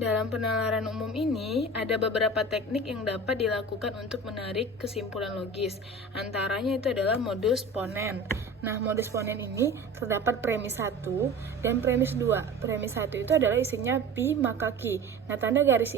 Dalam penalaran umum ini, ada beberapa teknik yang dapat dilakukan untuk menarik kesimpulan logis. Antaranya itu adalah modus ponen. Nah, modus ponen ini terdapat premis 1 dan premis 2. Premis 1 itu adalah isinya pi maka ki. Nah, tanda garis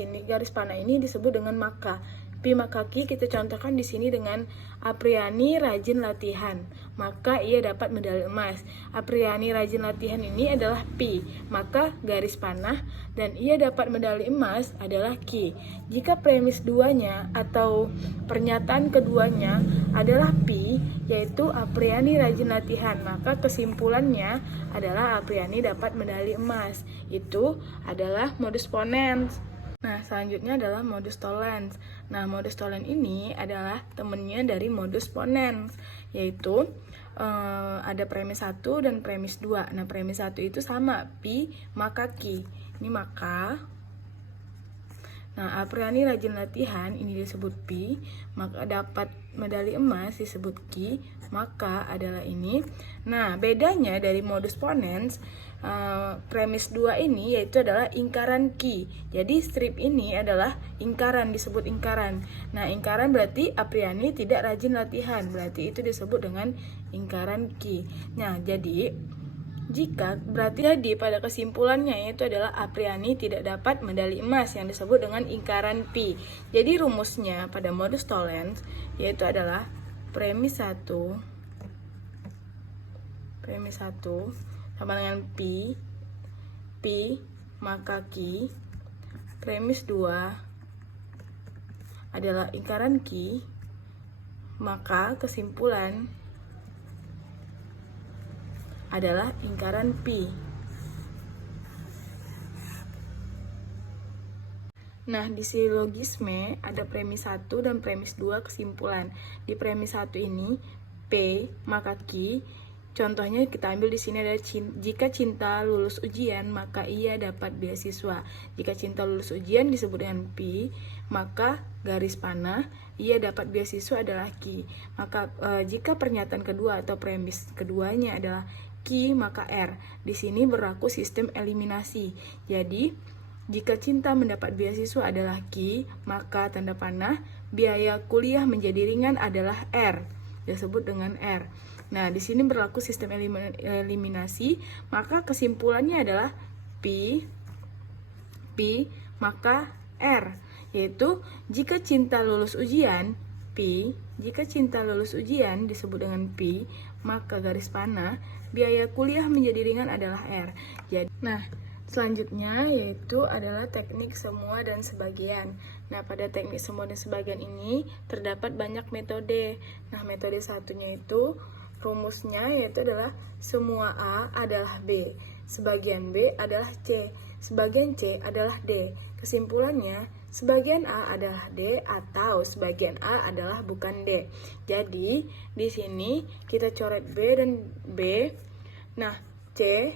panah ini disebut dengan maka. Pi maka ki kita contohkan di sini dengan Apriani rajin latihan, maka ia dapat medali emas. Apriani rajin latihan ini adalah pi, maka garis panah dan ia dapat medali emas adalah ki. Jika premis 2-nya atau pernyataan keduanya adalah pi, yaitu Apriani rajin latihan, maka kesimpulannya adalah Apriani dapat medali emas. Itu adalah modus ponens. Nah, selanjutnya adalah modus tollens. Nah, modus tollens ini adalah temennya dari modus ponens, yaitu ada premis 1 dan premis 2. Nah, premis 1 itu sama, pi maka ki. Ini maka. Nah, Apriani rajin latihan ini disebut pi, maka dapat medali emas disebut ki, maka adalah ini. Nah, bedanya dari modus ponens, premis 2 ini yaitu adalah ingkaran ki. Jadi strip ini adalah ingkaran, disebut ingkaran. Nah, ingkaran berarti Apriani tidak rajin latihan, berarti itu disebut dengan ingkaran ki. Nah, jadi pada kesimpulannya yaitu adalah Apriani tidak dapat medali emas yang disebut dengan ingkaran pi. Jadi rumusnya pada modus tollens yaitu adalah premis 1 sama dengan pi maka ki. Premis 2 adalah ingkaran ki, maka kesimpulan adalah ingkaran pi. Nah, di silogisme ada premis 1 dan premis 2 kesimpulan. Di premis 1 ini P maka Q. Contohnya kita ambil di sini ada jika cinta lulus ujian maka ia dapat beasiswa. Jika cinta lulus ujian disebut dengan P, maka garis panah ia dapat beasiswa adalah Q. Maka jika pernyataan kedua atau premis keduanya adalah Q maka R. Di sini berlaku sistem eliminasi. Jadi jika cinta mendapat beasiswa adalah Q, maka tanda panah biaya kuliah menjadi ringan adalah R. Disebut dengan R. Nah, di sini berlaku sistem eliminasi, maka kesimpulannya adalah P maka R, yaitu jika cinta lulus ujian disebut dengan P, maka garis panah biaya kuliah menjadi ringan adalah R. Jadi, selanjutnya yaitu adalah teknik semua dan sebagian. Nah, pada teknik semua dan sebagian ini terdapat banyak metode. Nah, metode satunya itu rumusnya yaitu adalah semua A adalah B, sebagian B adalah C, sebagian C adalah D. Kesimpulannya, sebagian A adalah D atau sebagian A adalah bukan D. Jadi, di sini kita coret B dan B. Nah, C.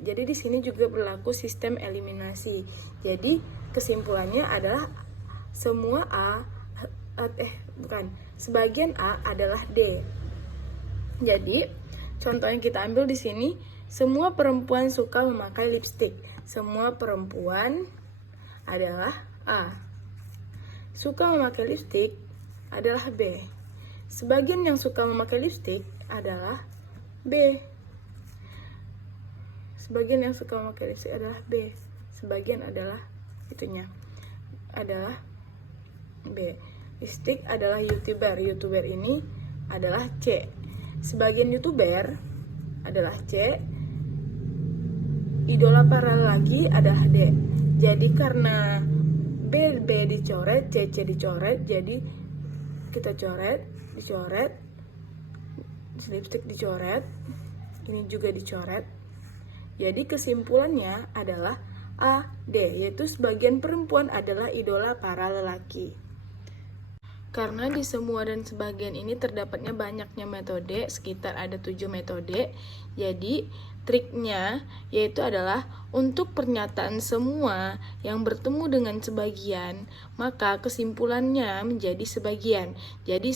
Jadi di sini juga berlaku sistem eliminasi. Jadi kesimpulannya adalah semua sebagian A adalah D. Jadi contoh yang kita ambil di sini, semua perempuan suka memakai lipstik. Semua perempuan adalah A. Suka memakai lipstik adalah B. Sebagian yang suka memakai lipstik adalah B. Sebagian yang suka memakai lipstik adalah B. Sebagian adalah B. Lipstik adalah YouTuber. YouTuber ini adalah C. Sebagian YouTuber adalah C. Idola para lelaki adalah D. Jadi karena B dicoret, C dicoret, jadi kita dicoret, lipstik dicoret, ini juga dicoret. Jadi kesimpulannya adalah A, D, yaitu sebagian perempuan adalah idola para lelaki. Karena di semua dan sebagian ini terdapatnya banyaknya metode, sekitar ada 7 metode. Jadi triknya yaitu adalah untuk pernyataan semua yang bertemu dengan sebagian, maka kesimpulannya menjadi sebagian. Jadi